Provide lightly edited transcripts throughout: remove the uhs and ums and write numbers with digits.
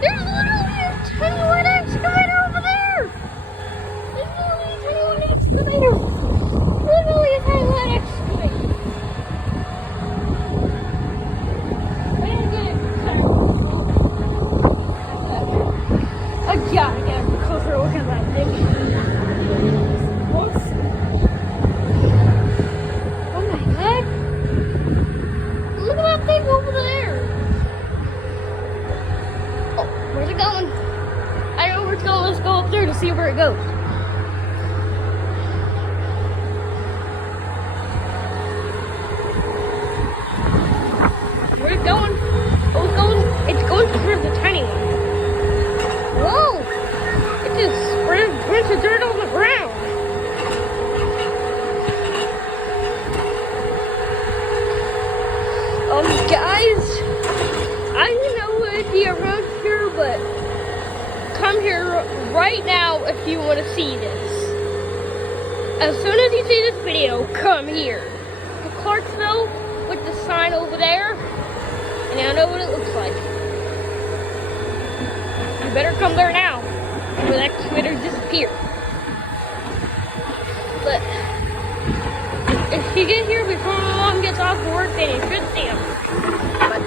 There's literally a tiny white excavator over there. There's literally a tiny white excavator. Literally a tiny white excavator. I gotta get a closer look at that thing. Whoops. Oh my god. Look at that thing over there. Oh, where's it going? I know where it's going. Let's go up there to see where it goes. Where's it going? Oh, it's going towards the tiny one. Whoa! It just spread a bunch of dirt on the ground. Guys, I don't know what it'd be around here, but come here right now if you want to see this. As soon as you see this video, come here. To Clarksville with the sign over there, and I know what it looks like. You better come there now, or that excavator disappeared. But if you get here before my mom gets off work, then you should see him. But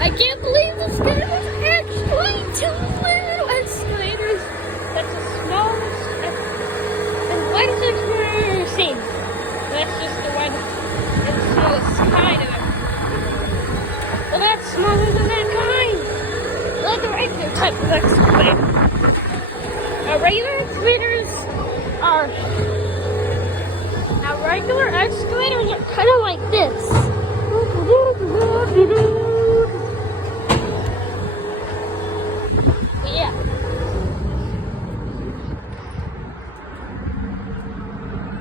I can't believe this guy was actually 2 little excavators. That's the smallest and whitest excavator I've ever seen. That's just the whitest and smallest kind of it. Well, that's smaller than that kind. Like the regular type of excavator. Now, regular excavators are kind of like this. Yeah.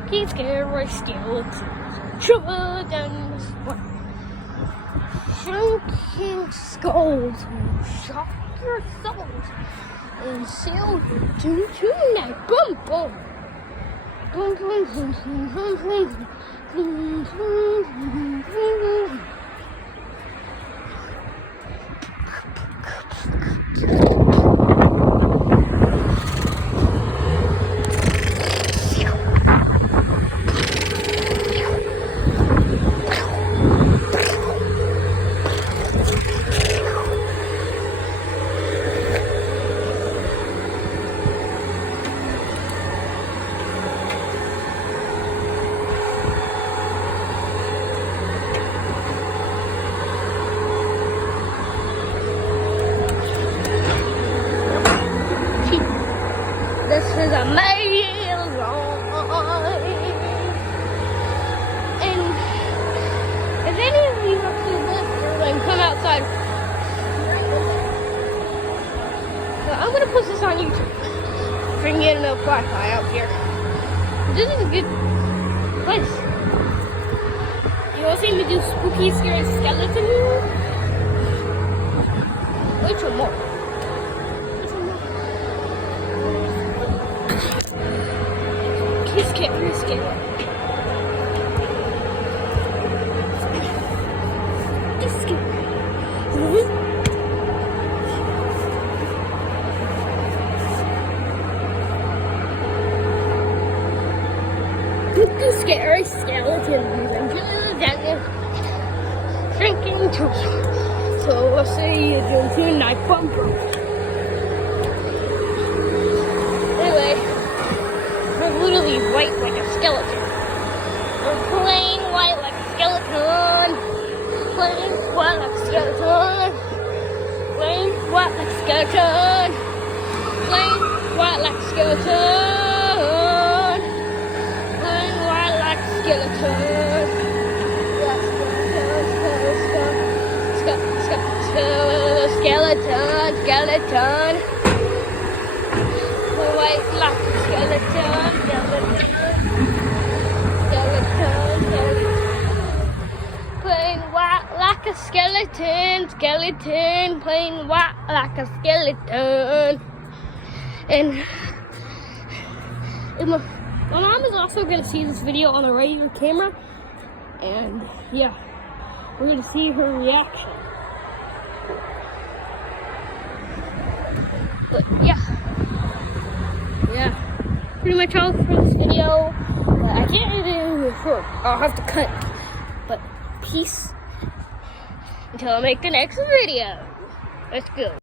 He's scared right still. Trouble down this one. Shrinking skulls will shock your souls and sail to tonight. Boom, boom. Boom, boom, boom, boom, boom, boom. Boom, boom, boom, boom. This is a mail line. And if any of you actually live here, then come outside. So I'm going to post this on YouTube. If I can get enough Wi-Fi out here. This is a good place. You want to see me do spooky, scary skeleton? Wait for more. Risk it. Scary skeletons and drinking too. So I'll see you tonight, bumper. Anyway, we're literally white like a skeleton. We're plain white like a skeleton. Plain white like a skeleton. Plain white like a skeleton. Plain white like a skeleton. Skeleton. Skeleton. White like skeleton. Skeleton. Plain white like like a skeleton, playing walk like a skeleton. And my mom is also gonna see this video on a regular camera, and yeah, we're gonna see her reaction. But yeah, pretty much all for this video. But I can't edit it short. I'll have to cut. But peace until I make the next video. Let's go.